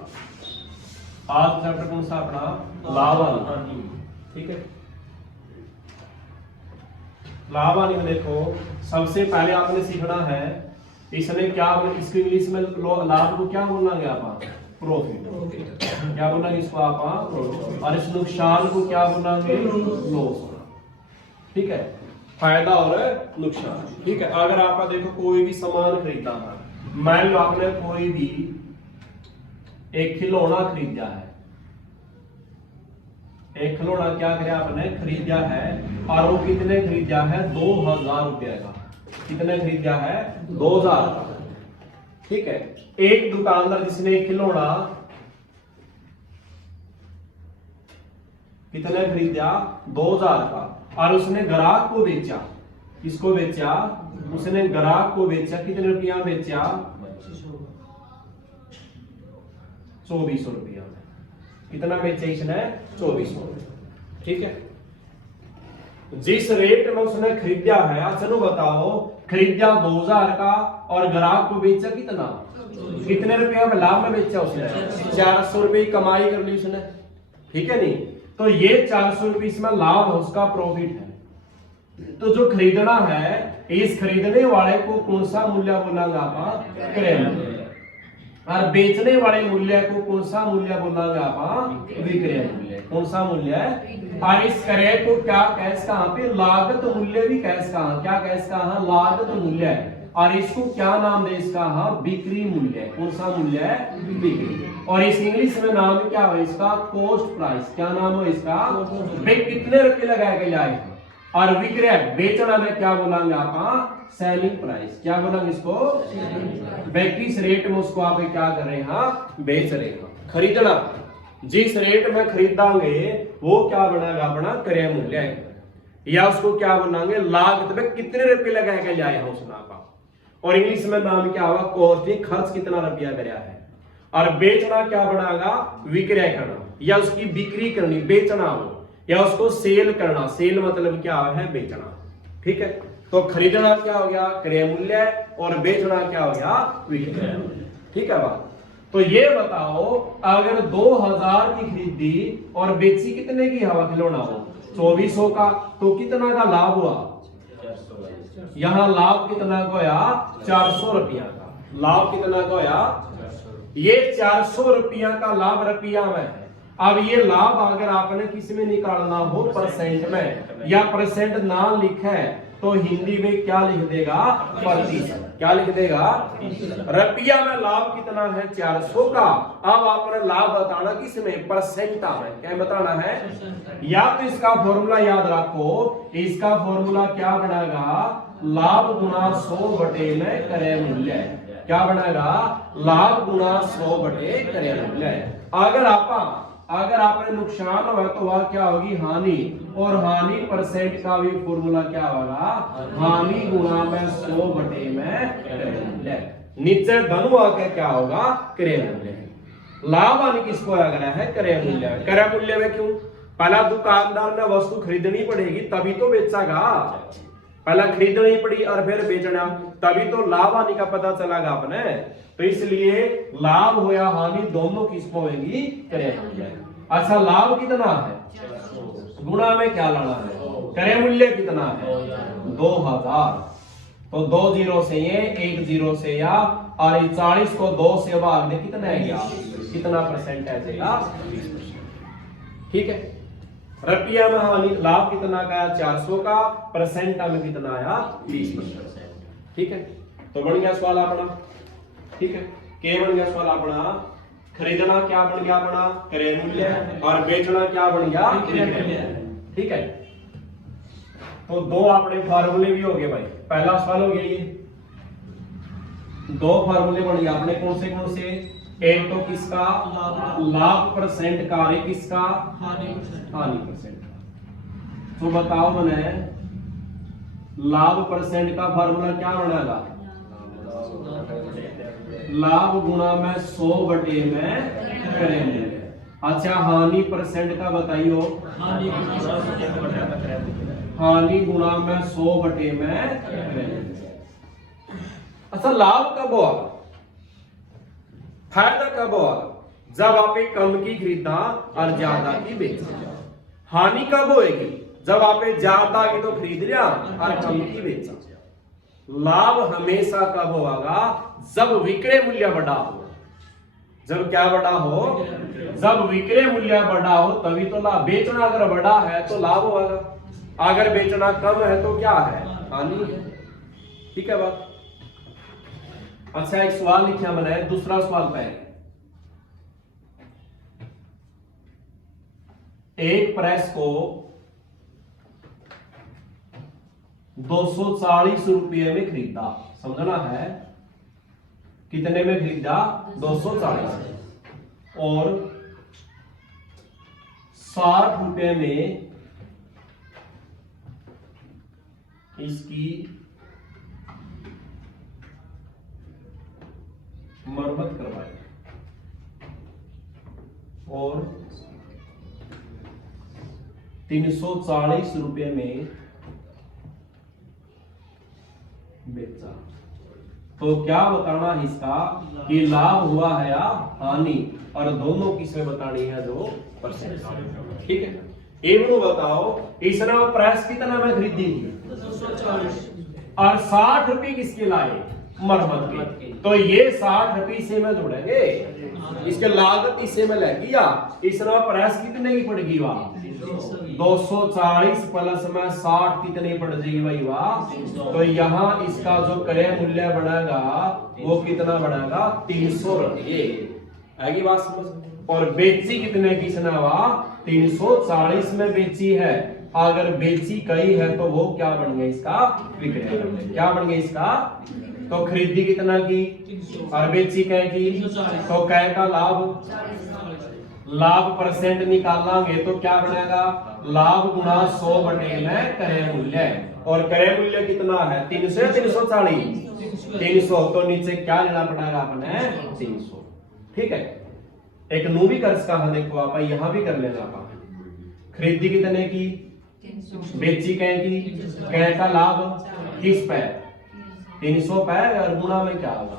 आज चैप्टर कौन सा अपना? लाभ हानि। ठीक है, लाभ हानि में देखो सबसे पहले आपने सीखना है इसमें क्या, इसको इंग्लिश में लाभ को क्या बोलेंगे आप? प्रॉफिट। क्या बोलेंगे इसको आप? और इस नुकसान को क्या बोलेंगे? लॉस। ठीक है, फायदा और नुकसान। ठीक है, अगर आप देखो कोई भी सामान खरीदा है, मान लो आपने कोई भी एक खिलौना खरीदा है, एक खिलौना क्या करे आपने खरीदा है, और वो कितने खरीदा है? 2000 रुपए का। कितने खरीदा है? 2000 का। ठीक है, एक दुकानदार जिसने खिलौना कितने खरीदा? 2000 का, और उसने ग्राहक को बेचा। किसको बेचा? उसने ग्राहक को बेचा। कितने रुपया बेचा? 2400 रुपया में। कितना बेचा इसने? 2400। ठीक है, जिस रेट में उसने खरीदा है, चलो बताओ, खरीदा 2000 का और ग्राहक को बेचा कितना? कितने रुपया में लाभ में बेचा उसने? 400 रुपये कमाई कर ली उसने। ठीक है नहीं, तो ये 400 रुपये इसमें लाभ है, उसका प्रॉफिट है। तो जो खरीदना है, इस खरीदने वाले को कौन सा मूल्य बोलेंगे आप? क्रय मूल्य। और बेचने वाले मूल्य को कौन सा मूल्य बोलेंगे आप? विक्रय मूल्य। कौन सा मूल्य है? और इस क्रय को क्या कैश कहां पे? लागत मूल्य भी कैश कहां? क्या कैश कहां? लागत मूल्य है। और इसको क्या नाम दे इसका? हाँ, बिक्री मूल्य। कौन सा मूल्य है? बिक्री। और इस इंग्लिश में नाम क्या है इसका? Cost price. क्या नाम है इसका? कितने रुपए लगाए गए जाए। और विक्रय बेचना में क्या बोलेंगे आप? Selling price. क्या बोलेंगे इसको? किस रेट में उसको आप क्या कर रहे हैं? बेच रहे हैं। खरीदना, जिस रेट में खरीदांगे वो क्या बनेगा? अपना क्रय मूल्य है। या उसको क्या बोलेंगे? लागत में कितने रुपए लगाए गए जाए हैं उसने आप। और इंग्लिश में नाम क्या होगा? कॉस्टिंग। खर्च कितना रुपया कराया है। और बेचना क्या बनेगा? विक्रय करना, या उसकी बिक्री करनी, बेचना हो, या उसको सेल करना। सेल मतलब क्या है? बेचना। ठीक है, तो खरीदना क्या हो गया? क्रय मूल्य, और बेचना क्या हो गया? विक्रय मूल्य। ठीक है बात। तो ये बताओ, अगर 2000 की खरीदी और बेची कितने की हवा खिलौना हो? 2400 का, तो कितना का लाभ हुआ? यहां लाभ कितना का होया? 400 रुपया का। लाभ कितना का होया? ये 400 रुपया का लाभ रुपया में है। अब ये लाभ अगर आपने किस में निकालना हो? परसेंट में, या परसेंट ना लिखा है तो हिंदी में क्या लिख देगा? प्रतिशत। क्या लिख देगा? रुपया में लाभ कितना है? 400 का। अब आपने लाभ बताना किस में? परसेंट में। क्या बताना है? या तो इसका फॉर्मूला याद रखो, इसका फॉर्मूला क्या बनेगा? लाभ गुना 100 बटे में क्रय मूल्य। क्या बनेगा? लाभ गुना 100 बटे क्रय मूल्य। अगर आपने नुकसान हुआ तो वह क्या होगी? हानि। और हानि परसेंट का भी फॉर्मूला क्या होगा? हानि गुना में 100 बटे में क्रय मूल्य। नीचे धन आके क्या होगा? क्रय मूल्य। लाभ हानि किसको आ गया है? क्रय मूल्य। क्रय मूल्य में क्यों? पहला दुकानदार ने वस्तु खरीदनी पड़ेगी तभी तो बेचेगा। पहला खरीदनी पड़ी और फिर बेचना, तभी तो लाभ हानि का पता चलेगा अपने। तो इसलिए लाभ हो या हानि दोनों किसको होगी? क्रय मूल्य। अच्छा, लाभ कितना है? गुणा में क्या लाना है? क्रय मूल्य कितना है? 2000। तो 2 जीरो से ये, 1 जीरो से या, और 40 को 2 से भाग दे, कितना है? कितना परसेंट है? 20%। ठीक है, रुपया में हानि लाभ कितना का? 400 का। परसेंट में कितना आया? 20%। ठीक है, तो बन गया सवाल अपना। ठीक है, क्या बन गया सवाल अपना? खरीदना क्या बन गया अपना? क्रय मूल्य, और बेचना क्या बन गया? ठीक है, तो दो अपने फार्मूले भी हो गए भाई। पहला सवाल हो गया ये, 2 फार्मूले बन गए अपने। कौन से? एक तो किसका? लाभ परसेंट का, और किसका? हानि परसेंट का। तो बताओ मैंने, लाभ परसेंट का फार्मूला क्या बनेगा? लाभ गुणा में 100 बटे में क्रय मूल्य। अच्छा, हानि परसेंट का बताइयो। हानि गुणा में 100 बटे में क्रय मूल्य। अच्छा, लाभ कब हुआ? फायदा कब हुआ? जब आपने कम की खरीदा और ज्यादा की बेचा। हानि कब होएगी? जब आपने ज्यादा की तो खरीद लिया और कम की बेचा। लाभ हमेशा कब होगा? जब विक्रय मूल्य बड़ा हो। जब क्या बड़ा हो? जब विक्रय मूल्य बड़ा हो तभी तो लाभ। बेचना अगर बड़ा है तो लाभ होगा, अगर बेचना कम है तो क्या है? हानि है। ठीक है बात। अच्छा, एक सवाल लिखा मैंने, दूसरा सवाल पहले। एक प्रेस को 240 रुपये में खरीदा, समझना है कितने में खरीदा? 240। और 60 रुपये में इसकी मरम्मत करवाई और 340 रुपये में बेचा, तो क्या बताना है इसका कि लाभ हुआ है या हानि? और दोनों किसमें बतानी है? जो परसेंट। ठीक है, एक बताओ, इसने प्रेस कितना में खरीदी थी और 60 रुपये किसके लाए? मरम्मत के। तो ये 60 रुपये इसे में जोड़ेंगे, इसके लागत इसे में लगेगी। या इसने प्रेस कितने की पड़ेगी? वहां 240 प्लस में 60 कितनी पड़ जाएगी भाई? वाह। तो यहाँ इसका जो क्रय मूल्य बढ़ेगा वो कितना बढ़ेगा? 300 रुपये। आगे बात समझ। और बेची कितने की? 340 में बेची है। अगर बेची कई है तो वो क्या बन गया? इसका विक्रय मूल्य। क्या बन गया इसका? तो खरीदी कितना की और बेची कै की? तो कै का लाभ, लाभ परसेंट निकालेंगे तो क्या बनेगा? लाभ गुणा 100 बटे में क्रय मूल्य। और क्रय मूल्य कितना है? 300 या 340? 300। तो नीचे क्या लेना पड़ेगा अपने? 300। ठीक है, एक नू भी कर इसका है, देखो आप यहां भी कर लेना आप। खरीदी कितने की? बेची कै की? कै का लाभ किस पे? 300 पे। और गुणा में क्या होगा?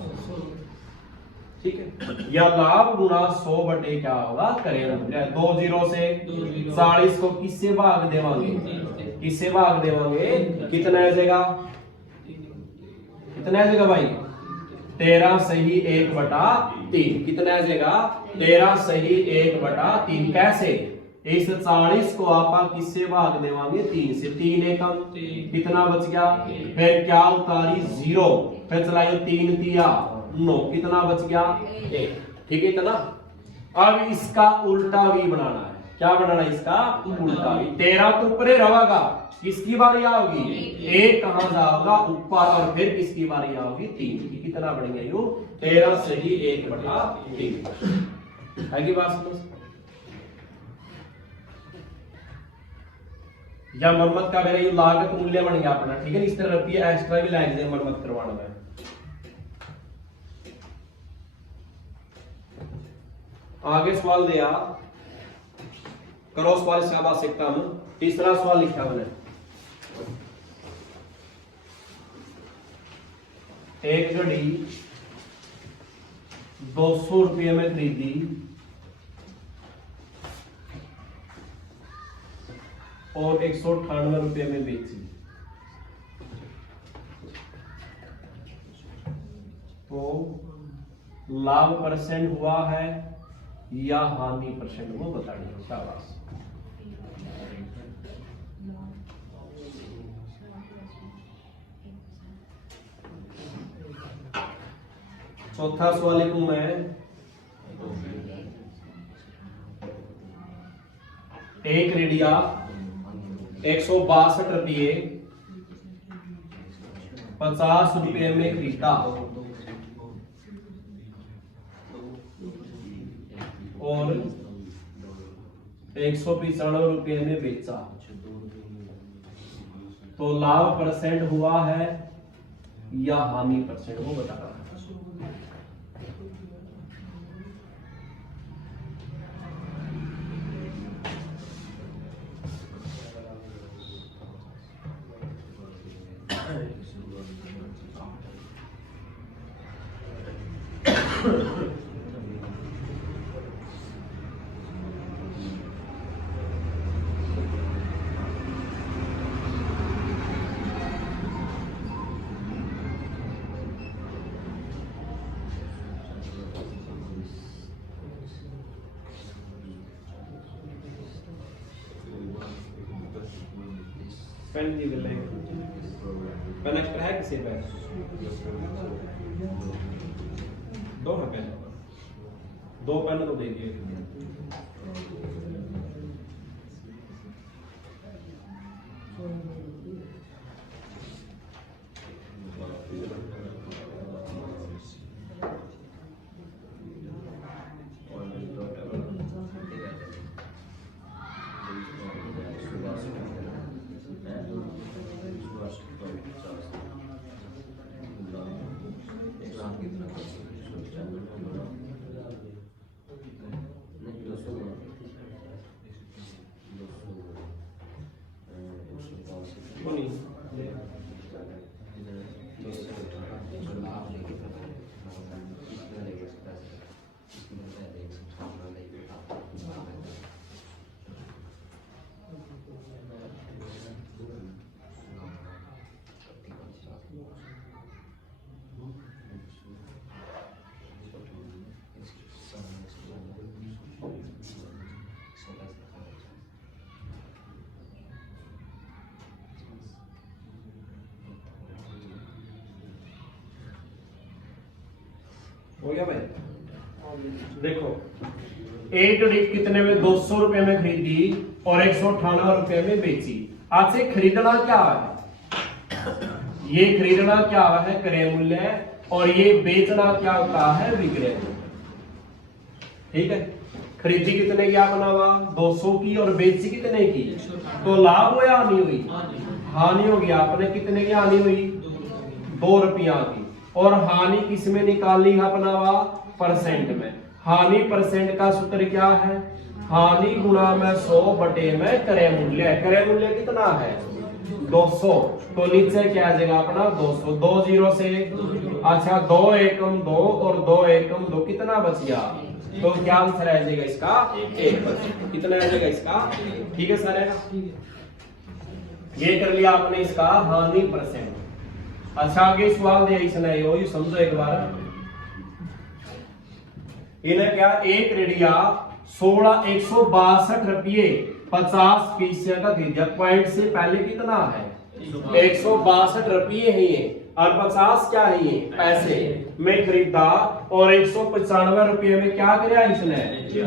ठीक है, या लाभ गुणा 100 बटे क्या होगा? क्रय मूल्य। 2 जीरो से 40 को किससे भाग देवांगे? किससे भाग देवांगे? कितना आ जाएगा? कितना आ जाएगा भाई? 13 सही 1/3। कितना आ जाएगा? 13 सही 1/3। कैसे? इस 40 को आप किससे भाग देवांगे? 3 से। 3 एकम कितना बच गया? फिर क्या उतारी? 0। फिर चलाइए 3 तिया 9, कितना बच गया? 1। ठीक है इतना। अब इसका उल्टा भी बनाना है। क्या बनाना है इसका? उल्टा भी। 13 तो ऊपर रहेगा, किसकी बारी आओगी? 1 कहां जाओगा? ऊपर। और फिर किसकी बारी आओगी? 3 की। कितना बन गया? यू 13 सही 1/3। है की बात समझ? या मरम्मत का मेरा ये लागत मूल्य बन गया अपना। ठीक है, इस तरह रुपया एक्स्ट्रा भी लाएंगे मरम्मत करवाने में। आगे सवाल दिया, करो सवाल इसका बात सीखता हूं। तीसरा सवाल लिखा मैंने, एक घड़ी 200 रुपये में खरीदी और 198 रुपये में बेची, तो लाभ परसेंट हुआ है या हानि परसेंट, वो बताइए। शाबाश। चौथा सवाल लिखूं मैं, एक रेडिया 162 रुपये 50 रुपये में खरीदा और 195 रुपये में बेचा, तो लाभ परसेंट हुआ है या हानि परसेंट, वो बता रहा है। पेन की गल पेन एक्स्ट्रा है किसी पे दो है पेन दो पेन तो दे दिए हो गया भाई। देखो 8 डिक कितने में 200 रुपए में खरीदी और 198 रुपए में बेची। आज से खरीदना क्या है, ये खरीदना क्या है क्रय मूल्य और ये बेचना क्या होता है विक्रय मूल्य। ठीक है, खरीदी कितने की आपने 200 की और बेची कितने की, तो लाभ हुआ हानि हुई, हानि होगी। आपने कितने की हानि हुई 2 रुपया की और हानि किस में निकाली अपना परसेंट में। हानि परसेंट का सूत्र क्या है, हानि गुणा में 100 बटे में क्रय मूल्य। क्रय मूल्य कितना है 200, तो नीचे क्या आ जाएगा अपना 200, 2 जीरो से अच्छा 2 एकम 2 और 2 एकम 2 कितना बच गया, तो क्या आंसर आ जाएगा इसका 1 बच। कितना आ जाएगा इसका, ठीक है सर, ये कर लिया आपने इसका हानि परसेंट। अच्छा आगे सवाल दिया इसने, यो समझो एक बार। इन्हें क्या एक रेडिया 162 रुपये 50 पैसे का खरीदा। पॉइंट से पहले कितना है 162 रुपये है ये और 50 क्या है ये पैसे में खरीदा और 195 रुपये में क्या किया इसने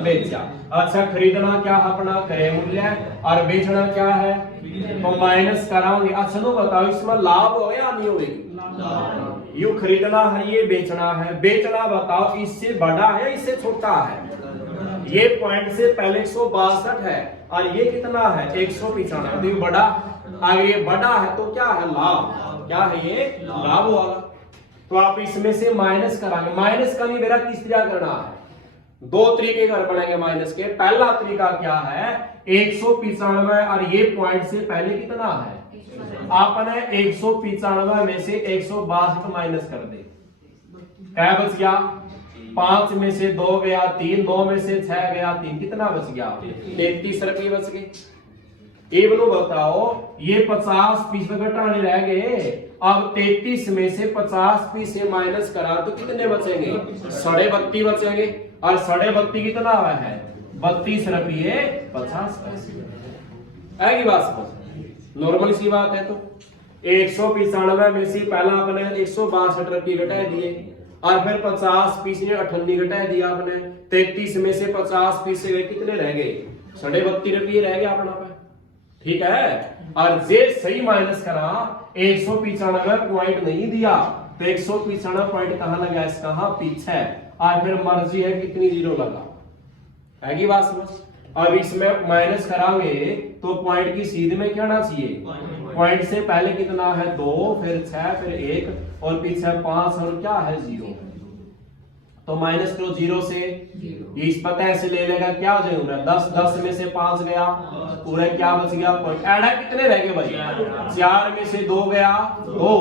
बेचा। अच्छा खरीदना क्या अपना क्रय मूल्य और बेचना क्या है, तो माइनस कराओगे। अच्छा नो बताओ इसमें लाभ हो या नहीं होगी, यू खरीदना है ये बेचना है। बेचना बताओ इससे बड़ा है इससे छोटा है, ये पॉइंट से पहले 162 है और ये कितना है 195, तो ये बड़ा, अगर ये बड़ा है तो क्या है लाभ, क्या है ये लाभ वाला। तो आप इसमें से माइनस कराएंगे। माइनस का नहीं मेरा किस तरह करना है, 2 तरीके कर पड़ेंगे माइनस के। पहला तरीका क्या है 195 और ये पॉइंट से पहले कितना है, आपने 195 में से 162 माइनस कर दे, क्या बच गया 5 में से 2 गया 3, 2 में से 6 गया 3, कितना बच गया 33 रुपये बच गए। ये बोलो बताओ ये 50 पैसे घटाने रह गए, अब 33 में से 50 पैसे माइनस करा तो कितने बचेंगे 32.5 बचेंगे और 32.5 कितना है 32 रुपये 50 पैसे। आएगी बात समझ, नॉर्मल सी बात है। तो 195 में से पहला आपने 162 रुपये घटा दिए और फिर 50 पैसे 98 घटा दिया आपने। 33 में से 50 पैसे गए कितने रह गए 32.5 रुपये रह गए अपना पे, ठीक है। और जे सही माइनस करा 195 पॉइंट नहीं दिया तो 195 पॉइंट कहां लगा इसका, हाँ पीछे, और फिर मर्जी है कितनी जीरो लगा, आएगी बात समझ। अब इसमें माइनस करांगे तो पॉइंट की सीध में क्या आना चाहिए, पॉइंट से पहले कितना है 2 फिर 6 फिर 1 और पीछे 5 और क्या है 0, तो माइनस करो 0 से, इस पता से ले लेगा क्या हो जाएगा 10, 10 में से 5 गया पूरा क्या बच गया पॉइंट। ऐड है कितने रह गए भाई 4 में से 2 गया 2,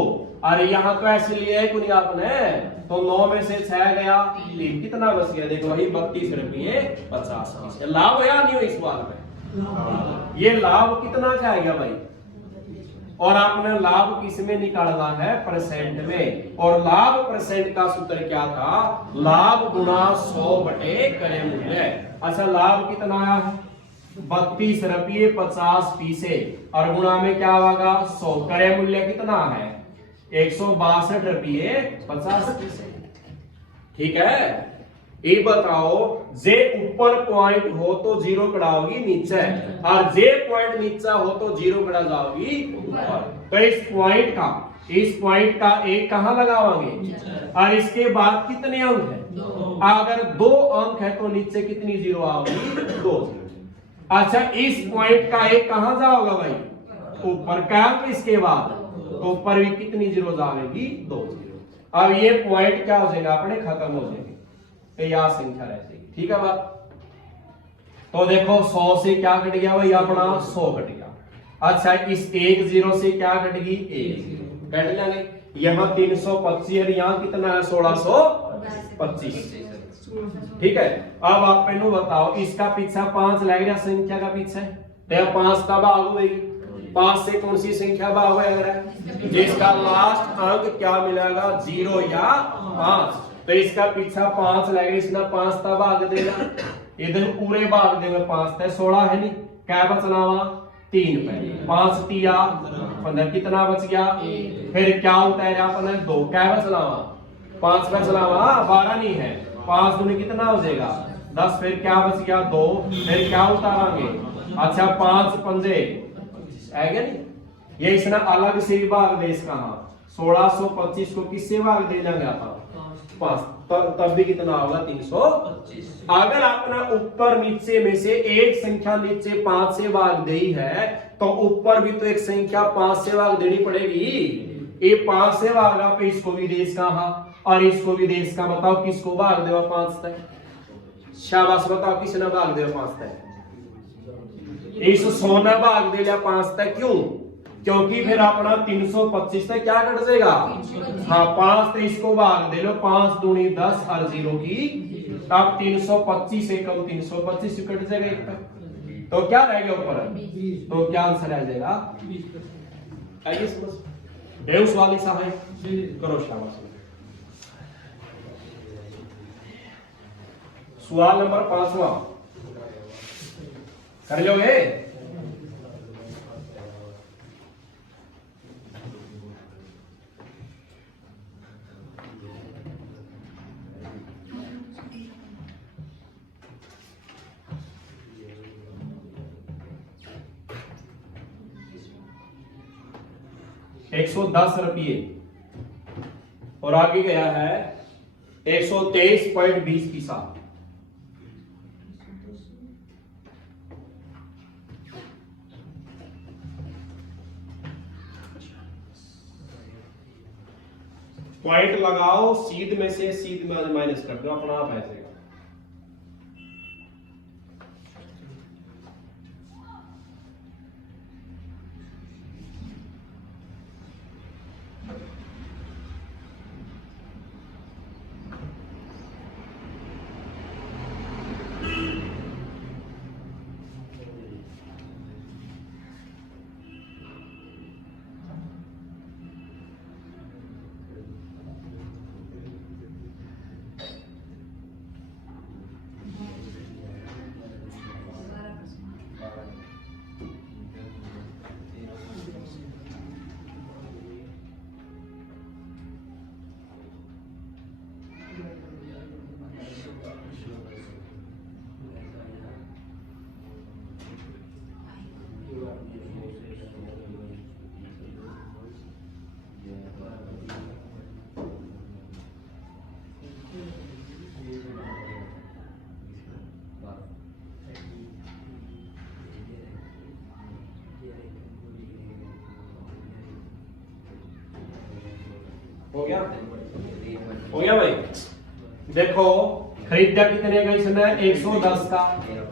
अरे यहाँ तो ऐसे लिए कुछ आपने, तो 9 में से 6 गया 3, कितना बच गया देखो भाई 32 रुपये 50 पैसे। लाभ या नहीं हो इस बार में, ये लाभ कितना का आएगा भाई, और आपने लाभ किस में निकालना है परसेंट में, और लाभ परसेंट का सूत्र क्या था, लाभ गुणा 100 बटे क्रय मूल्य। अच्छा लाभ कितना आया है 32 रुपये 50 पैसे और गुणा में क्या होगा 100। क्रय मूल्य कितना है 162 रुपये 50 पैसे। ठीक है, ये बताओ जे ऊपर पॉइंट हो तो जीरो कड़ाओगी नीचे और जे पॉइंट नीचा हो तो जीरो कड़ा जाओगी ऊपर। तो इस पॉइंट का एक कहां लगावांगे और इसके बाद कितने अंक है अगर 2 अंक है तो नीचे कितनी जीरो आओगी 2 जीरो। अच्छा इस पॉइंट का एक कहां जाओगा भाई ऊपर का अंक, इसके बाद तो ऊपर भी कितनी जीरो जाएगी 2 जीरो। अब ये पॉइंट क्या हो जाएगा अपने खत्म हो जाएंगे, या संख्या रह जाएगी। ठीक है बात। तो देखो 100 से क्या कट गया भाई अपना 100 कट गया। अच्छा इस 1 जीरो से क्या कट गई 1 जीरो कट लेंगे। यहाँ 325 और यहाँ कितना है 1625। ठीक है, अब आप मेनू बताओ इसका पीछा 5 लग रहा संख्या का पीछे तो 5 का भाग होगी। 5 से कौन सी संख्या भाग होगा जिसका लास्ट अंक क्या मिलेगा 0 या 5। तो इसका पीछा 5 लगेगा, इसने 5 का भाग देगा, इधर पूरे भाग देगा 5 से 16 है नहीं क्या बचना हुआ 3 पे 5 तिया 15 कितना बच गया। फिर क्या उतारा अपने 2 क्या बचना हुआ 5 बचना हुआ 12 नहीं है 5 दूनी कितना हो जाएगा 10। फिर क्या बच गया 2। फिर क्या उतारांगे अच्छा 5 पंजे है क्या नहीं। ये इसने अलग से भाग दे इसका 1625 को किससे भाग दे लेंगे आप 5 तब भी कितना होगा 325। अगर अपना ऊपर नीचे में से एक संख्या नीचे 5 से भाग दी है तो ऊपर भी तो एक संख्या 5 से भाग देनी पड़ेगी। ये 5 से भागा पे इसको भी देश का और इसको भी देश का। बताओ किसको भाग देगा 5 तक, शाबाश बताओ किसने भाग देगा 5 तक। इस 100 ने भाग दे लिया 5 तक, क्यों क्योंकि फिर अपना 325 से क्या कट जाएगा 5 से इसको भाग दे लो 5 दूनी 10 और 0 की तब 325 से कम 325 से कट जाएगा एक तक। तो क्या रह गया ऊपर तो क्या आंसर आ जाएगा आइए समझ उस वाली सहाय करो शाबाश। सवाल नंबर 5वां कर लोगे। ₹110 और आगे गया है 123.20 पैसा। पॉइंट लगाओ सीध में से सीध में माइनस कर दो अपना आप ऐसे। हो गया भाई। देखो खरीदा कितने का इसने 110 का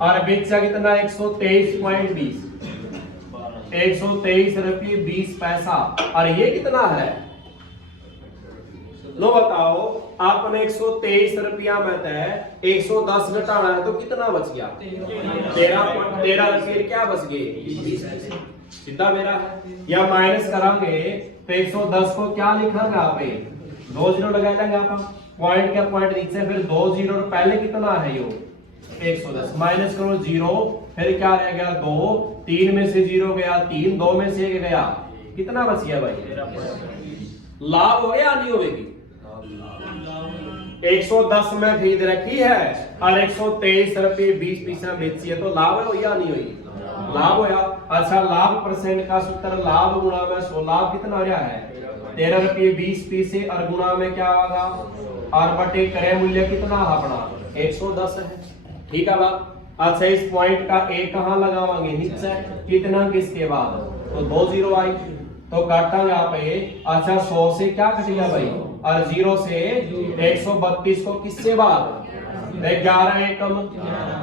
और बेचा कितना 123.20 ₹123.20 और ये कितना है लो बताओ। आपने 123 रुपया में है 110 घटाना है तो कितना बच गया 13 रुपये क्या बच गए सीधा मेरा है। या माइनस करांगे तो 110 को क्या लिखांगे आप 2 जीरो लगा लेंगे आप पॉइंट का पॉइंट नीचे फिर 2 जीरो पहले कितना है यो 110 माइनस करो 0, फिर क्या रह गया 2, 3 में से 0 गया 3, 2 में से 1 गया, कितना बच गया भाई? लाभ हो गया नहीं होगी? 110 में खरीद रखी है और 123 रुपये 20 पैसा बेची है, तो लाभ हो या नहीं हुई? लाभ होया। अच्छा, लाभ परसेंट का सूत्र लाभ गुणा में 100, लाभ कितना हो रहा है? 13 रुपये 20 पैसे और गुणा में क्या होगा? और बटे क्रय मूल्य कितना अपना 110 है। ठीक है बात। अच्छा, इस पॉइंट का एक कहां लगावांगे? नीचे। कितना किसके बाद? तो 2 0 आई, तो काटांगे आप ये। अच्छा, 100 से क्या कटेगा भाई? और 0 से 132 को किससे बाद? 11 एकम,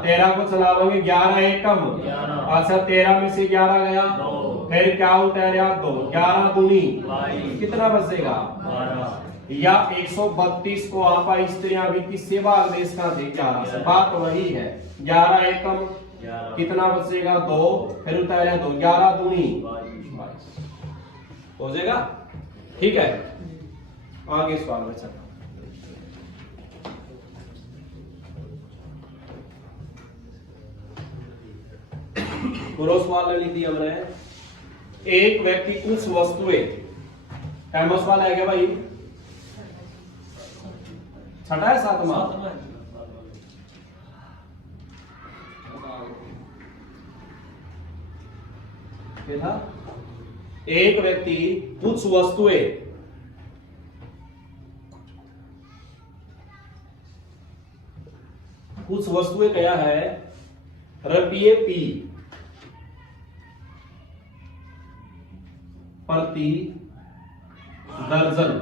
13 को चलावेंगे 11 एकम। अच्छा, 13 में से 11 गया, फिर क्या उतारा 2, 11 दूनी कितना बचेगा? या 132 को आप इस तरह भी किससे भाग दे इसका थे? 11 से। बात वही है, 11 एकम कितना बचेगा? 2, फिर उतारा 2, 11 दूनी 22 हो जाएगा। ठीक है, आगे सवाल में चलते। पूरा सवाल लिख दिया मैंने। एक व्यक्ति कुछ वस्तुएं, टाइम सवाल है क्या भाई? छठा है सातवां? था एक व्यक्ति कुछ वस्तुएं क्या है? रुपये P प्रति दर्जन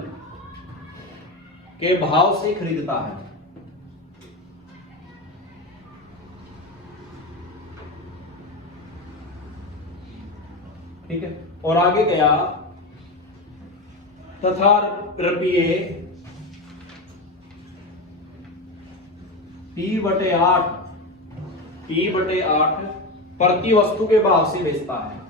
के भाव से खरीदता है। ठीक है, और आगे गया तथा रुपये P/8 प्रति वस्तु के भाव से बेचता है।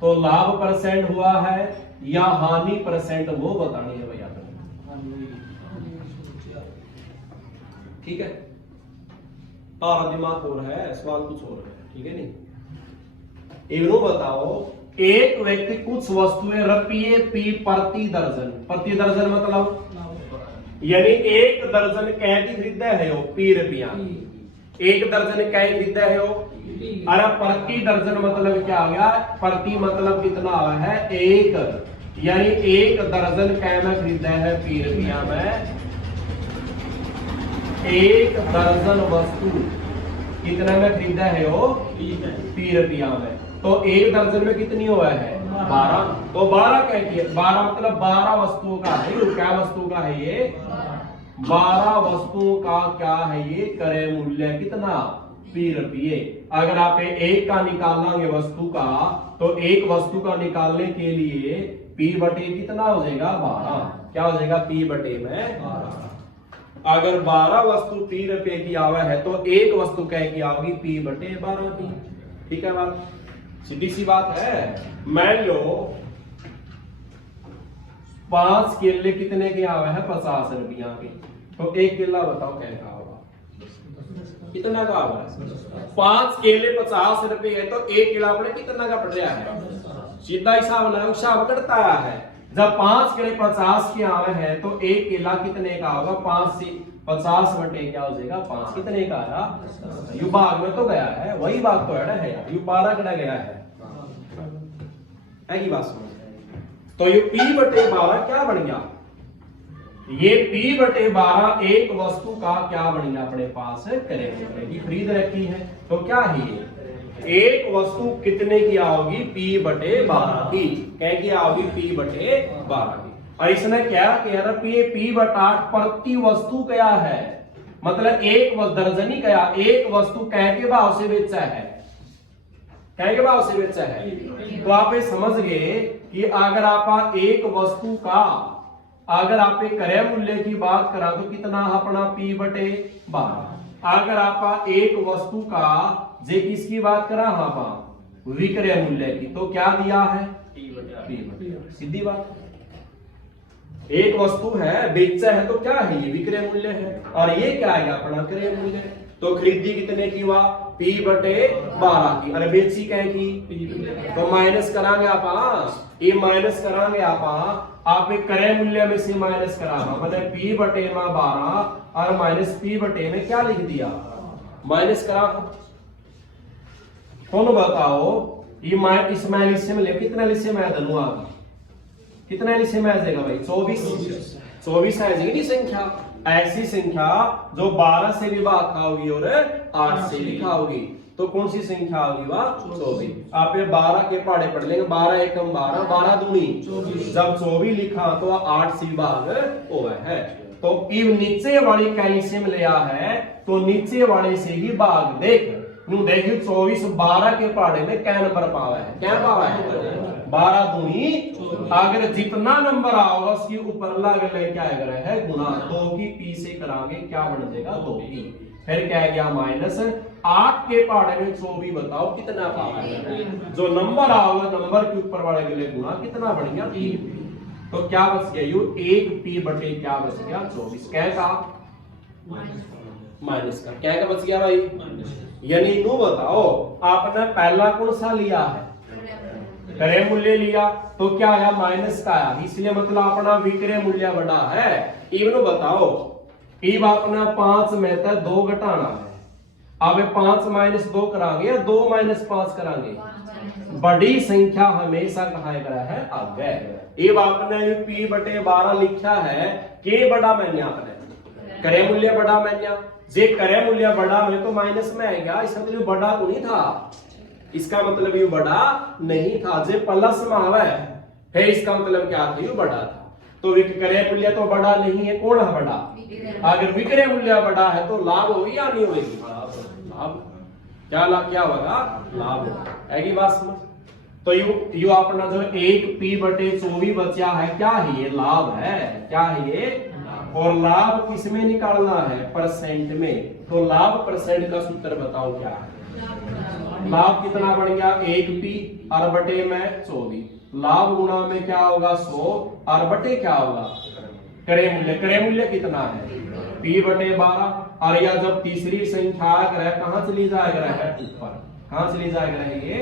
तो लाभ परसेंट हुआ है या हानि परसेंट, वो बतानी है भैया। ठीक है, तारा दिमाग और है, सवाल कुछ और है। ठीक है नहीं? इवनो बताओ, एक व्यक्ति कुछ वस्तुएं रुपये P प्रति दर्जन मतलब यानी एक दर्जन कैदी खरीदा है वो P रुपया, एक दर्जन कै खरीदा है वो। अरे प्रति दर्जन मतलब क्या आ गया? प्रति मतलब कितना है? एक, यानी एक दर्जन कै में खरीदा है P रुपया में। एक दर्जन वस्तु कितना में खरीदा है वो? P रुपया में। तो एक दर्जन में कितनी हुआ है? 12। तो 12 क्या किया? 12 मतलब 12 वस्तुओं का है। क्या वस्तु का है ये? 12 वस्तुओं का क्या है ये? क्रय मूल्य कितना? P रुपये। अगर आप एक का निकालेंगे वस्तु का, तो एक वस्तु का निकालने के लिए P बटे कितना हो जाएगा? 12। क्या हो जाएगा? P बटे में 12। अगर 12 वस्तु P रुपये की आवे है तो एक वस्तु क्या की आवेगी? P बटे 12 की। ठीक है बात, सीधी सी बात है। मान लो 5 केले कितने के आवे हैं? 50 रुपया के। तो एक केला बताओ क्या का होगा? कितना का आवा है? 5 केले 50 रुपए है, तो एक केला अपने कितना का पड़ रहा है? सीधा हिसाब लगाओ, हिसाब करता है। जब 5 केले 50 के आवे हैं तो एक केला कितने का होगा? 5 से 50 बटे क्या हो जाएगा? 5 कितने का आया? यू भाग में तो गया है, वही बात तो है यार। यू 12 कड़ा गया है की बात समझ। तो ये P बटे 12 क्या बन गया? ये P बटे 12 एक वस्तु का क्या बन गया? अपने पास क्रय की खरीद रखी है। तो क्या है ये? एक वस्तु कितने की आओगी? P बटे 12 की। क्या की आओगी? P बटे 12 की। और इसने क्या कह रहा? P/8 प्रति वस्तु क्या है? मतलब एक दर्जनी क्या? एक वस्तु कै के भाव से बेचा है? कै के भाव से बेचा है? तो आप ये समझ गए कि अगर आप एक वस्तु का, अगर आप क्रय मूल्य की बात करा तो कितना अपना P बटे 12। अगर आप एक वस्तु का जे किसकी बात करा? हाँ, विक्रय मूल्य की, तो क्या दिया है? P/R। सीधी बात। एक वस्तु है, बेचा है तो क्या है, ये विक्रय मूल्य है, और ये क्या आएगा अपना क्रय मूल्य। तो खरीदी कितने की हुआ, P/12 की, अरे बेची क्या की, तो माइनस करांगे आप, ये माइनस करांगे आप एक क्रय मूल्य में से माइनस कराना, मतलब P/12 और माइनस P/, में क्या लिख दिया, माइनस करा। कौन बताओ, ये इसमें एलसीएम ले, कितना एलसीएम है धनुआ, कितना एलसीएम आ जाएगा भाई, 24 आ जाएगी संख्या। ऐसी संख्या जो 12 से भी लिखा होगी और 8 से लिखा होगी, तो कौन सी संख्या होगी वह, 24। आप ये 12 के पहाड़े पढ़ लेंगे, 12 एकम 12, 12 दूनी 24। जब 24 लिखा तो 8 से विभाग हुआ है। तो इव नीचे वाली कैल्शियम लिया है, तो नीचे वाले से ही भाग देख, नु देखिए 24 12 के पहाड़े में क्या नंबर पावा है, क्या पावा है, 12 दूनी, अगर जितना नंबर आओगा उसकी ऊपर लग क्या है गुना, 2 की P से करांगे क्या बन जाएगा, 2 की, फिर क्या गया माइनस 8 के पहाड़े में 24, बताओ कितना पावा है, जो नंबर आओगा नंबर के ऊपर वाले के लिए गुना, कितना बन गया 3। तो क्या बच गया, यू 1P/, क्या बच गया 24, क्या का माइनस का, क्या का बच गया भाई, यानी नो बताओ आपने पहला कौन सा लिया है, क्रय मूल्य लिया, तो क्या आया माइनस का आया, इसलिए मतलब अपना विक्रय मूल्य बड़ा है। इवन बताओ, इब अपना 5 में से 2 घटाना है, अब 5 - 2 करांगे या 2 - 5 करांगे, बड़ी संख्या हमेशा कहा गया है आगे। इब आपने P/12 लिखा है, के बड़ा मैंने आपने क्रय मूल्य बड़ा मैंने, जे क्रय मूल्य बड़ा में तो माइनस में आएगा, इसका मतलब बड़ा तो नहीं था, इसका मतलब ये बड़ा नहीं था, जे प्लस में आवे फिर इसका मतलब क्या था, ये बड़ा था। तो क्रय मूल्य तो बड़ा नहीं है, कौन है बड़ा, अगर विक्रय मूल्य बड़ा है तो लाभ होगी या नहीं होगी, लाभ, क्या लाभ, क्या होगा, लाभ होगा, ऐसी बात समझ। तो यू अपना जो 1P/24 बचा है, क्या है ये, लाभ है, क्या है ये, और लाभ किसमें निकालना है, परसेंट में। तो लाभ परसेंट का सूत्र बताओ क्या है, लाभ कितना बन गया 1P और बटे में 24, लाभ गुणा में क्या होगा 100 और बटे क्या होगा क्रय मूल्य, क्रय मूल्य कितना है P/12, और या जब तीसरी संख्या ग्रह कहां चली जाएगा है ऊपर, कहां चली जाएगा है ये,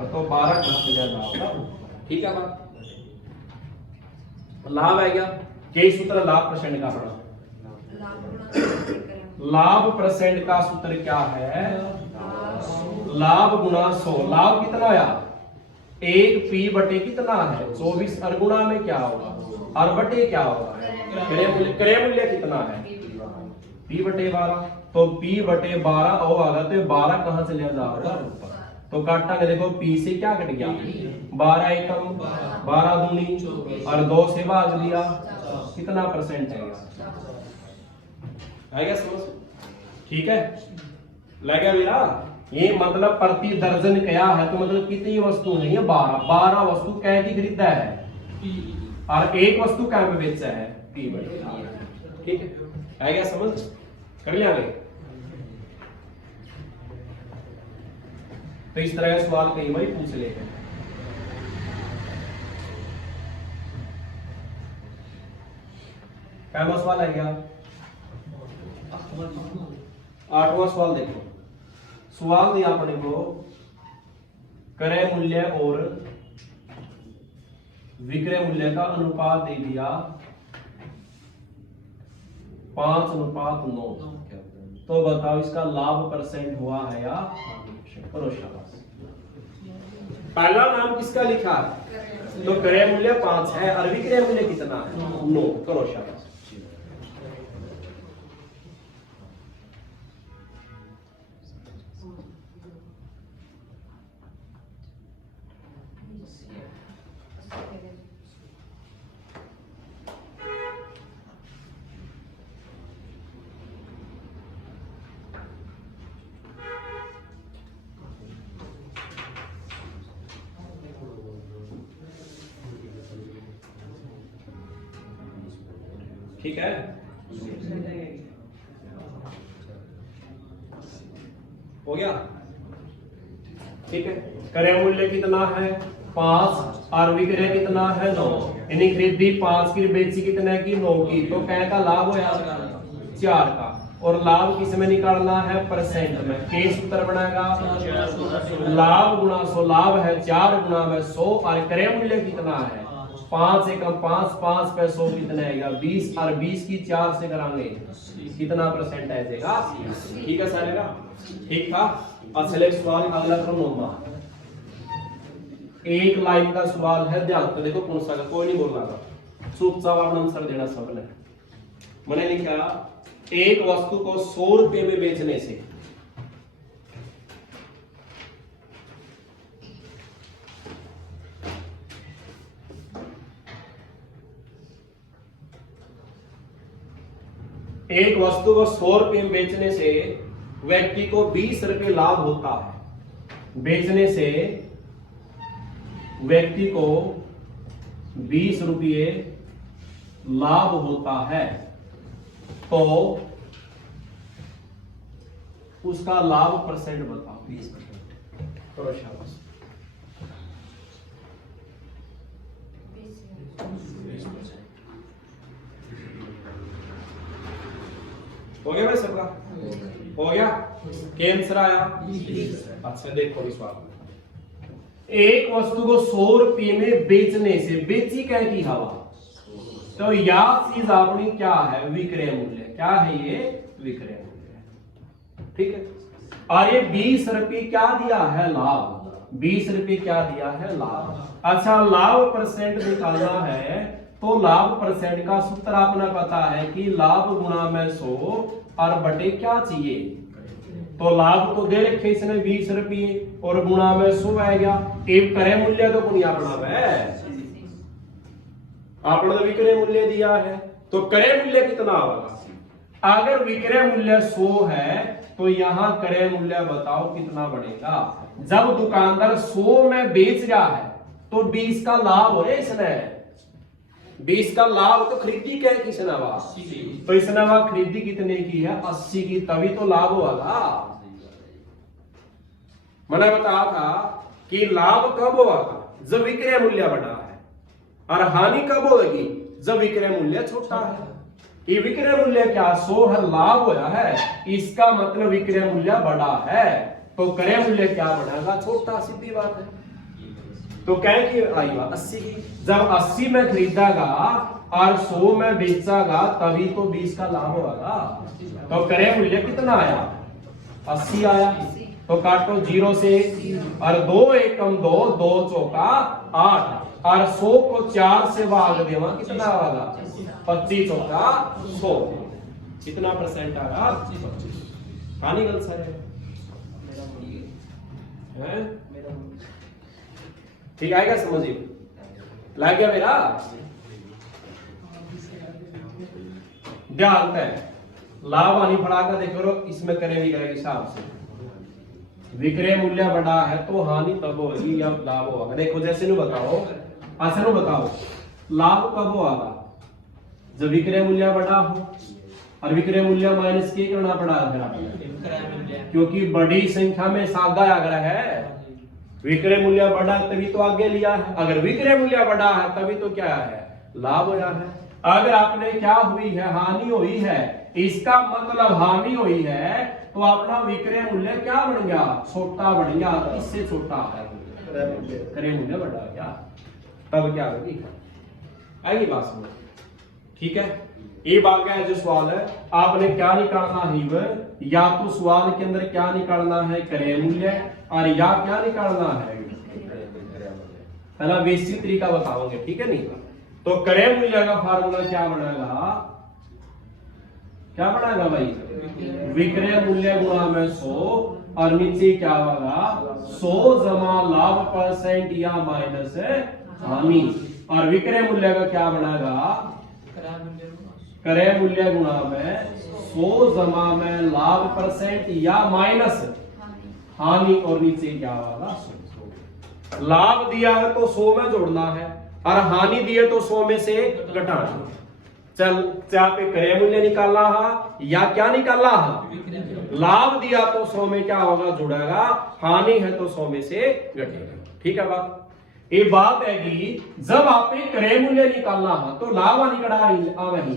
तो 12 कहां चला जाएगा, ठीक है बात। लाभ आएगा, के सूत्र लाभ परसेंट का पड़ा, लाभ परसेंट का सूत्र क्या है, लाभ गुणा 100, लाभ कितना आया 1P/, कितना है 24, और गुणा में क्या होगा, और बटे क्या होगा क्रय मूल्य कितना है P/12, तो P/12 होगा, तो 12 कहां चले जाएगा ऊपर, तो काटांगे, देखो P से क्या कट गया 12 एकम 12 दूनी, और 2 से भाग दिया, कितना परसेंट आएगा समझ, ठीक है लगा मेरा। ये मतलब प्रति दर्जन क्या है, तो मतलब कितनी वस्तु नहीं है, 12 वस्तु क्या की खरीदा है, और एक वस्तु क्या पे बेचा है P/12, ठीक है आएगा समझ, कर लिया भाई। तो इस तरह का सवाल कई बार पूछ लेते हैं। पहला सवाल है क्या, 8वां सवाल देखो, सवाल दिया अपने को क्रय मूल्य और विक्रय मूल्य का अनुपात दे दिया 5:9, तो बताओ इसका लाभ परसेंट हुआ है या, करो शाबाश। पहला नाम किसका लिखा है, तो क्रय मूल्य 5 है और विक्रय मूल्य कितना है 9, करो शाबाश। ठीक है, हो गया, ठीक है। क्रय मूल्य कितना है 5 और विक्रय कितना है 9, यानी खरीदी 5 की बेची कितने की 9 की, तो क्या का लाभ होया 4 का। और लाभ किस में निकालना है परसेंट में, के सूत्र बनाएगा लाभ गुणा 100, लाभ है 4 गुणा में 100 और क्रय मूल्य कितना है 5 एकम 5, 5 पे 100 कितना आएगा 20 और 20 की 4 से करांगे कितना परसेंट आएगा। ठीक है सारे का ठीक था। और सेलेक्ट सवाल अगला क्रम होगा, एक लाइन का सवाल है, ध्यान तो देखो कौन सा, कोई नहीं बोल रहा, चुपचाप आपने आंसर देना सबने। मैंने लिखा एक वस्तु को 100 रुपए में बेचने से एक वस्तु को 100 रुपए में बेचने से व्यक्ति को 20 रुपए लाभ होता है। बेचने से व्यक्ति को 20 रुपये लाभ होता है, तो उसका लाभ परसेंट बताओ। 20%। शाबाश। हो गया भाई सबका? हो गया? क्या आंसर आया? अच्छा देखो इस बात में, एक वस्तु को 100 रुपये में बेचने से, बेची क्या की हवा, तो यह चीज अपनी क्या है विक्रय मूल्य, क्या है ये विक्रय मूल्य। ठीक है। और ये 20 रुपये क्या दिया है लाभ, 20 रुपये क्या दिया है लाभ। अच्छा लाभ परसेंट निकालना है, तो लाभ परसेंट का सूत्र आपने पता है कि लाभ गुणा में 100 और बटे क्या चाहिए, तो लाभ तो दे रखे इसने 20 रुपये और गुणा में 100 आएगा। एक क्रय मूल्य तो पुनिया बना है, आपने तो विक्रय मूल्य दिया है, तो क्रय मूल्य कितना होगा। अगर विक्रय मूल्य 100 है तो यहां क्रय मूल्य बताओ कितना बनेगा। जब दुकानदार 100 में बेच रहा है तो 20 का लाभ हो रहा है इसने, 20 का लाभ तो खरीदी क्या है किसने वा, तो इसने वा खरीदी कितने की है 80 की, तभी तो लाभ होगा। मैंने बताया था कि लाभ कब होगा जब विक्रय मूल्य बड़ा है, और हानि कब होगी जब विक्रय मूल्य छोटा है। ये विक्रय मूल्य क्या 100 है, लाभ होया है, इसका मतलब विक्रय मूल्य बड़ा है, तो क्रय मूल्य क्या बढ़ेगा छोटा, सीधी बात है। तो क्या की आई बात 80 की, जब 80 में खरीदागा और 100 में बेचागा तभी तो 20 का लाभ होगा। तो क्रय मूल्य कितना आया 80 आया, तो काटो 0 से, और 2 एकम 2, 2 चौका 8, और 100 को 4 से भाग देवा कितना होगा 25 चौका 100, कितना परसेंट आएगा 25। कहानी गलत सा है, ठीक आएगा समझिए, लग गया मेरा ध्यान है। लाभ हानि फड़ा कर देखो, इसमें करें विक्रय के हिसाब से, विक्रय मूल्य बड़ा है तो हानि तब होगी या लाभ होगा। देखो जैसे नु बताओ, अच्छा नु बताओ लाभ कब होगा जब विक्रय मूल्य बड़ा हो, और विक्रय मूल्य माइनस के करना पड़ा है, क्योंकि बड़ी संख्या में सागा आग्रह है, विक्रय मूल्य बड़ा तभी तो आगे लिया है, अगर विक्रय मूल्य बड़ा है तभी तो क्या है लाभ होया है। अगर आपने क्या हुई है हानि हुई है, इसका मतलब हानि हुई है, तो अपना विक्रय मूल्य क्या बन गया छोटा बन गया, इससे छोटा है क्रय मूल्य बढ़ा गया, तब क्या होगी आएगी बात समझ। ठीक है, ये बात का जो सवाल है आपने क्या निकालना है, या तो सवाल के अंदर क्या निकालना है क्रय मूल्य, और या क्या निकालना है पहला बेसिक तरीका बताओगे। ठीक है नहीं, तो क्रय मूल्य का फार्मूला क्या बनेगा, क्या बनेगा भाई विक्रय मूल्य गुणा में 100, और नीचे क्या होगा 100 जमा लाभ परसेंट या माइनस हानि, और विक्रय मूल्य का क्या बनेगा क्रय मूल्य गुणा में 100 जमा में लाभ परसेंट या माइनस हानि, और नीचे क्या होगा 100। लाभ दिया है तो 100 में जोड़ना है, और हानि दी है तो 100 में से घटाना। चल चाहे पे क्रय मूल्य निकालना है या क्या निकालना है, लाभ दिया तो 100 में क्या होगा जुड़ेगा, हानि है तो 100 में से घटेगा। ठीक है बात। ये बात है कि जब आप क्रय मूल्य निकालना है तो लाभ निकला आवे ही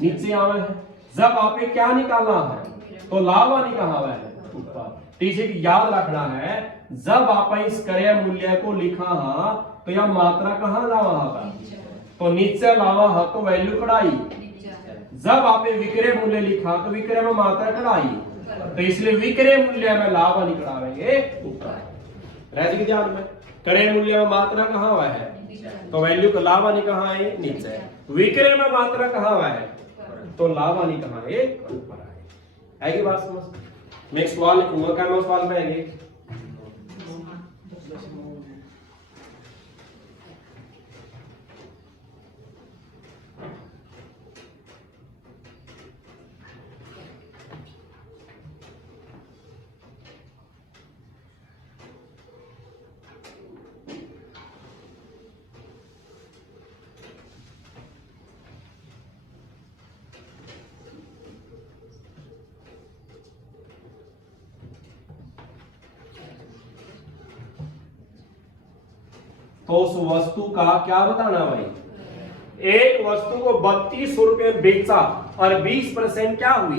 नीचे आवे है, जब आप क्या निकालना है तो लाभ कहाँ आवे है ऊपर। तो इसे याद रखना है, जब आप इस क्रय मूल्य को लिखा है तो यह मात्रा कहाँ लावा है तो नीचे लावा है तो वैल्यू कढ़ाई। जब आपने विक्रय मूल्य लिखा तो विक्रय में मात्रा कढ़ाई, तो इसलिए विक्रय मूल्य में लाभ निकलावेंगे ऊपर। रह जी ध्यान में, क्रय मूल्य में मात्रा कहाँ हुआ है तो वैल्यू का लाभ हानि कहाँ है नीचे, विक्रय में मात्रा कहाँ हुआ है तो लाभ हानि कहाँ है ऊपर है। की बात समझ। मैं एक सवाल लिखूंगा, क्या मैं सवाल में आएंगे तो उस वस्तु का क्या बताना भाई, एक वस्तु को 3200 रुपए बेचा और 20% क्या हुई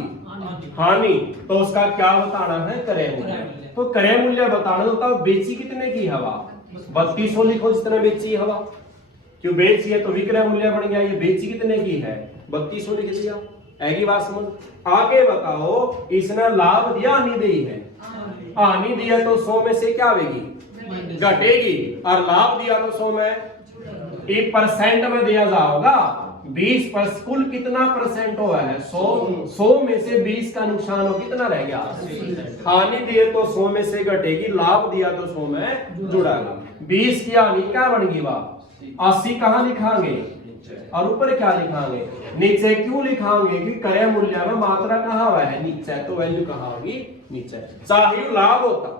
हानि, तो उसका क्या बताना है क्रय मूल्य। तो क्रय मूल्य बताना होता है बेची कितने की हवा 3200 लिखो जितने बेची हवा, क्यों बेची है तो विक्रय मूल्य बन गया, ये बेची कितने की है 3200 लिख दिया। ऐसी बात समझ। आगे बताओ इसने लाभ दिया हानि दी है, हानि दिया तो 100 में से क्या आवेगी घटेगी, और लाभ दिया तो 100 में 1% में दिया जाएगा 20%। कुल कितना परसेंट हुआ है 100 में से 20 का नुकसान हो कितना रह गया, हानि दिए तो 100 में से घटेगी, लाभ दिया तो 100 में जुड़ेगा। 20 की हानि क्या बन गई वाह 80 कहाँ लिखांगे और ऊपर क्या लिखांगे नीचे। क्यों लिखांगे कि क्रय मूल्य में मात्रा कहाँ हुआ है नीचे, तो वैल्यू कहाँ होगी नीचे। चाहे लाभ होता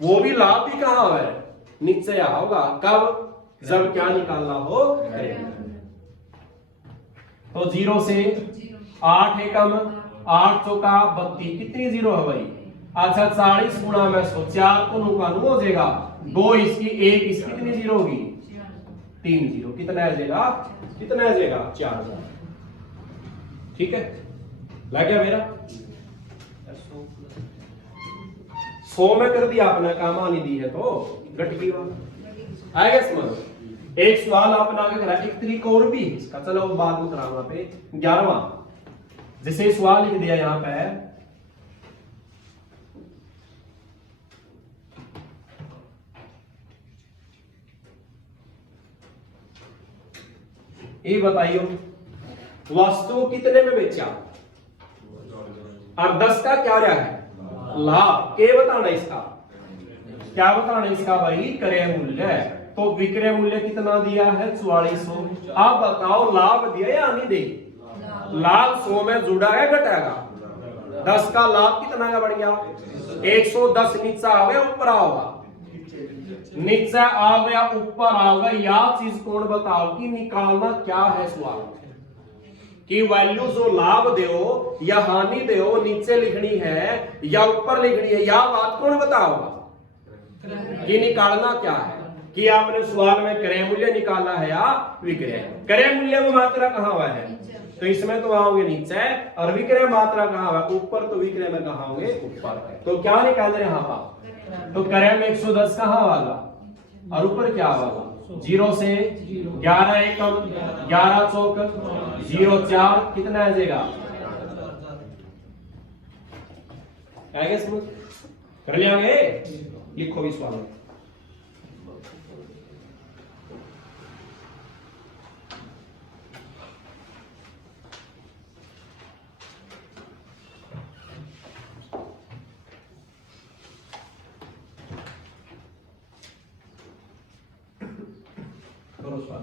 वो भी लाभ भी कहाँ हुआ है नीचे होगा, कब जब क्या निकालना हो। तो 0 से 8 एकम 8 चौका 32 कितनी 0 है भाई। अच्छा 40 गुणा में 100 4 को नुकानू हो जाएगा, 2 इसकी 1 इसकी कितनी 0 होगी 3 0, कितना आ जाएगा 4000। ठीक है लग गया मेरा 100 में कर दिया आपने काम आनी दी है तो घट गई आएगा समझ। एक सवाल आपने आगे करा, एक तरीका और भी इसका, चलो बाद में करा वहां पे 11वां, जैसे सवाल लिख दिया यहां पे ये बताइयो वस्तु कितने में बेचा और 10 का क्या रहा है लाभ, के बताना इसका क्या बताना इसका भाई क्रय मूल्य है। तो विक्रय मूल्य कितना दिया है 4400। अब बताओ लाभ दिया या हानि दी, लाभ 100 में जुड़ा है घटेगा, 10 का लाभ कितना का बन गया 110 नीचे आ गया ऊपर आओगा, नीचे आ गया ऊपर आ गया। या चीज कौन बताओ कि निकालना क्या है सवाल कि वैल्यू जो लाभ दो या हानि दो नीचे लिखनी है या ऊपर लिखनी है, या बात कौन बताओगा कि निकालना क्या है। कि आपने सवाल में क्रय मूल्य निकाला है या विक्रय, क्रय मूल्य में मात्रा कहाँ हुआ है तो इसमें तो आओगे नीचे, और विक्रय मात्रा कहाँ हुआ ऊपर, तो विक्रय में कहाँ होंगे ऊपर। तो क्या निकाल रहे यहाँ पर, तो क्रय में 110 कहाँ वाला और ऊपर क्या वाला 0 से 11 एकम 11 चौक 0 4 कितना आ जाएगा समझ कर लियांगे। लिखो भी सवाल करो सवाल।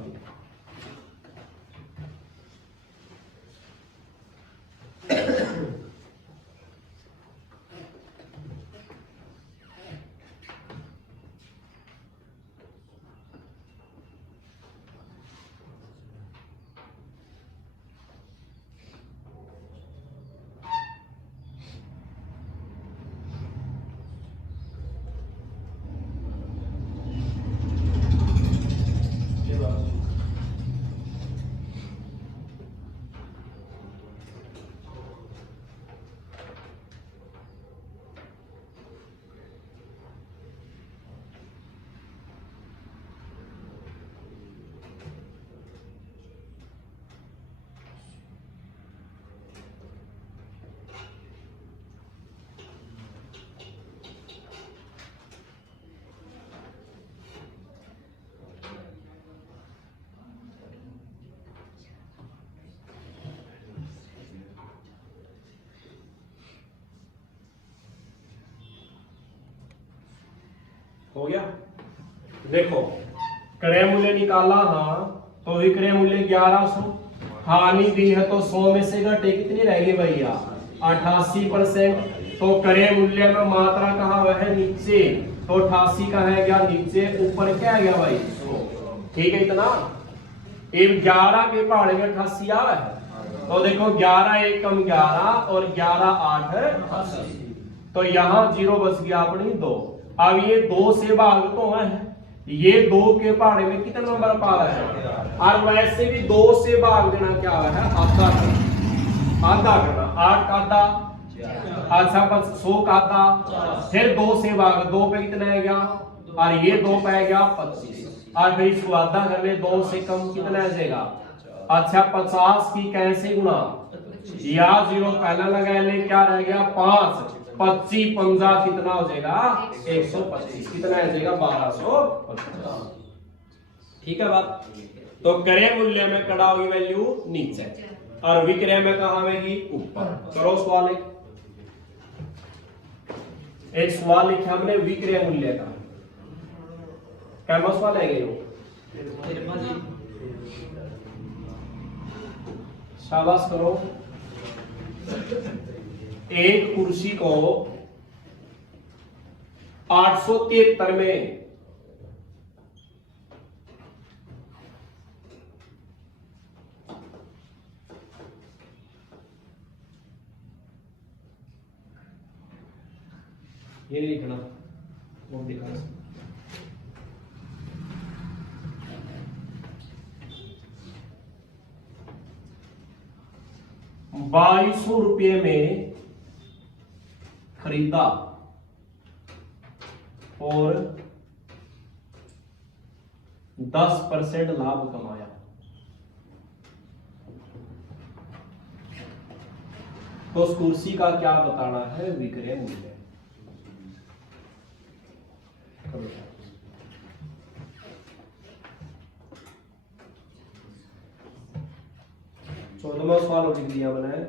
हो गया। देखो क्रय मूल्य निकाला, हाँ तो विक्रय मूल्य 1100, हानि दी है तो 100 में से घटे कितनी रहेगी भैया 88%। तो क्रय मूल्य में मात्रा कहाँ वह है नीचे, तो 88 कहाँ है गया नीचे, ऊपर क्या है गया भाई 100। ठीक है इतना। एक 11 के पहाड़े में 88 आ है, तो देखो 11 एक कम 11 और 11 8 88, तो यहाँ 0 बच गया अपनी 2। अब ये 2 से भाग तो है, ये 2 के पहाड़े में कितना नंबर पा रहा है, और वैसे भी 2 से भाग देना क्या है आधा करना, आधा करना 8 का आधा, अच्छा 100 का आधा, फिर 2 से भाग, 2 पे कितना है गया, और ये 2 पे गया 25, और फिर इसको आधा कर ले, 2 से कम कितना आ जाएगा, अच्छा 50 की कैसे गुणा, या 0 पहला लगा ले, क्या रह गया 5, 25 पंजा कितना हो जाएगा 125, कितना आ जाएगा 1250। ठीक है बात। तो क्रय मूल्य में कड़ा होगी वैल्यू नीचे और विक्रय में कहा होगी ऊपर। करो सवाल, एक सवाल लिखा हमने विक्रय मूल्य का, कैसा सवाल है ये, शाबाश करो। एक कुर्सी को 873 में ये नहीं लिखना, वो दिखा 2200 रुपये में खरीदा और 10% लाभ कमाया, तो उस कुर्सी का क्या बताना है विक्रय मूल्य। 14वां सवाल और लिख दिया मैंने।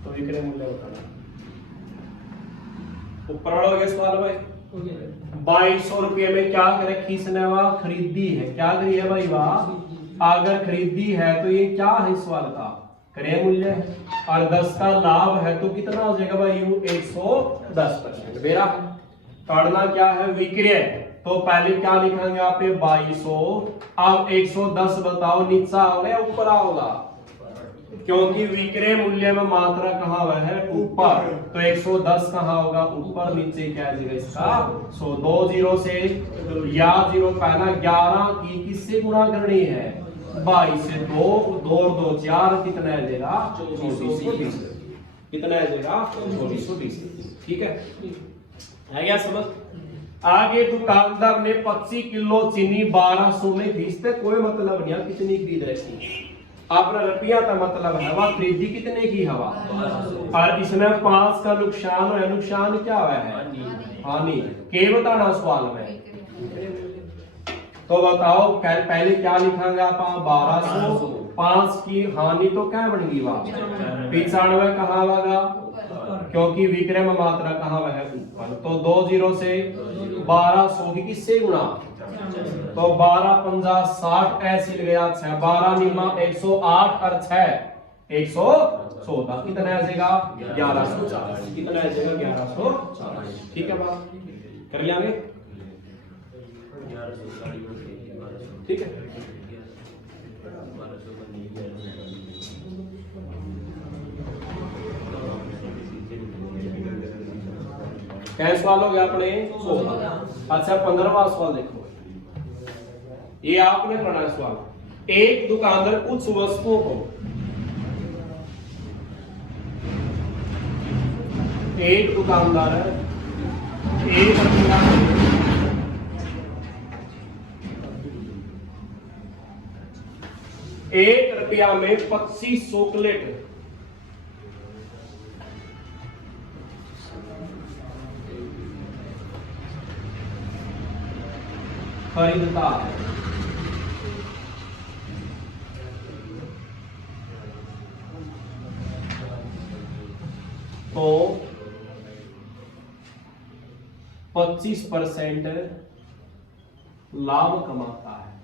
तो विक्रय मूल्य बताना। ऊपर वाला हो गया सवाल भाई। 2200 रुपये में क्या रखी इसने वह खरीदी है, क्या करी है भाई वाह, अगर खरीदी है तो ये क्या है इस सवाल का क्रय मूल्य है, और 10 का लाभ है तो कितना हो जाएगा भाई 110%। मेरा काटना क्या है विक्रय, तो पहले क्या लिखेंगे आप 2200, अब 110 बताओ नीचा होगा या ऊपर होगा, क्योंकि विक्रय मूल्य में मात्रा कहाँ हुआ है ऊपर, तो 110 कहाँ होगा ऊपर, नीचे क्या जाएगा इसका 100। 2 0 से या 0 पहला 11 की किससे गुणा करनी है 22 से, 2 2 2 4 कितना आ जाएगा 2420, कितना आ जाएगा 2420। ठीक है क्या समझ। आगे दुकानदार ने 25 किलो चीनी 1200 में खरीदते, कोई मतलब नहीं कितनी खरीद रखी, आपने रुपया का मतलब है वह खरीदी कितने की हवा, और इसमें 5 का नुकसान है, नुकसान क्या हुआ है हानि, के बताना सवाल में। तो बताओ पहले क्या लिखांगे आप 1200, 5 की हानि तो क्या बन गई वह 95 कहाँ लगा, क्योंकि विक्रय में मात्रा कहाँ वह ऊपर, तो 2 0 से 1200 की किससे गुणा, तो 12 50 60 ऐसे गया 6 12 निमा 108 और 6 114, कितना आ जाएगा 1140, कितना आ जाएगा 1140। ठीक है बात कर लेंगे, ठीक है। क्या सवाल हो गया अपने 16। अच्छा 15वां सवाल देखो, ये आपने पढ़ा है सवाल। एक दुकानदार कुछ वस्तुओं को एक दुकानदार एक रुपया में 25 चॉकलेट खरीदता है, तो 25% लाभ कमाता है।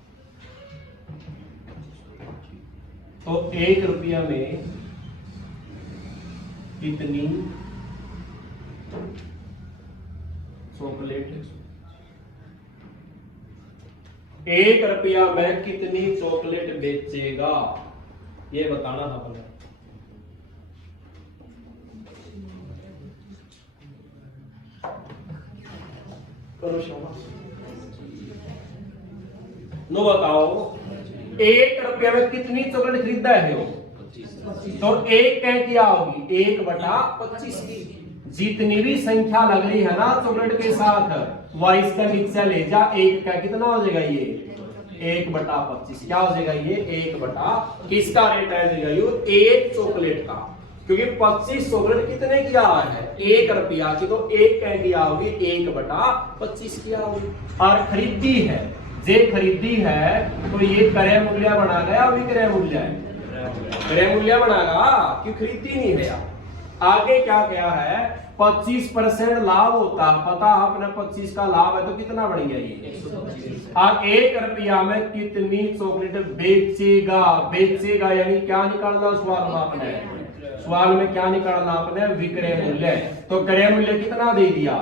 तो 1 रुपया में कितनी चॉकलेट, 1 रुपया में कितनी चॉकलेट बेचेगा, ये बताना था अपने। नो बताओ 1 रुपया में कितनी चॉकलेट खरीदा है वो, तो 1 क्या किया होगी 1/25 की। जितनी भी संख्या लग रही है ना चॉकलेट के साथ वह इसका नीचे ले जा, 1 का कितना हो जाएगा ये 1/25। क्या हो जाएगा ये 1 किसका रेट आ जाएगा ये 1 चॉकलेट का, क्योंकि 25 चॉकलेट कितने की आ है 1 रुपया की, तो 1 क्या किया होगी 1/25 किया होगी। और खरीदी है, जे खरीदी है तो ये क्रय मूल्य बना गया, विक्रय मूल्य है, क्रय मूल्य बनागा कि खरीदी नहीं है। आगे क्या क्या है 25% लाभ होता, पता आपने 25 का लाभ है तो कितना बन गया ये। और 1 रुपया में कितनी चॉकलेट बेचेगा, बेचेगा यानी क्या निकालना सवाल में आपने, सवाल में क्या निकालना आपने विक्रय मूल्य। तो क्रय मूल्य कितना दे दिया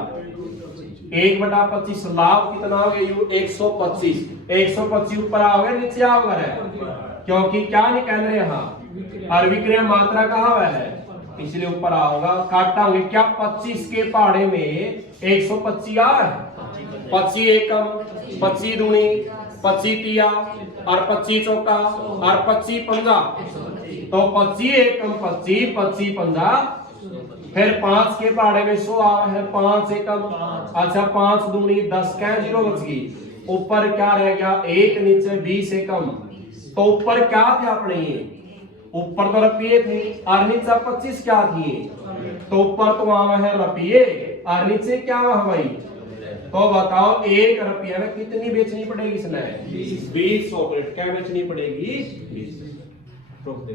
1/25, लाभ कितना हो गया 125, 125 ऊपर आओगे नीचे आओगे क्योंकि क्या निकाल रहे हैं और विक्रय मात्रा कहाँ है इसलिए ऊपर आओगा। काटांगे क्या 25 के पहाड़े में 125 आ, 25 एकम 25 दूनी 25 तिया और 25 चौका और 25 पंजा, तो 25 एकम 25 25 पंजा, फिर 5 के पहाड़े में 100 आ है 5 एकम। अच्छा 5 दूनी 10 क्या 0 बच गई, ऊपर क्या रह गया 1 नीचे 20 एकम। तो ऊपर क्या थे अपने ये ऊपर तो रुपये थे और नीचे 25 क्या थी, तो ऊपर तो वहां है रुपये और नीचे क्या वहां भाई। तो बताओ 1 रुपया में कितनी बेचनी पड़ेगी इसने 20 चॉकलेट, क्या बेचनी पड़ेगी 20। रोक दे।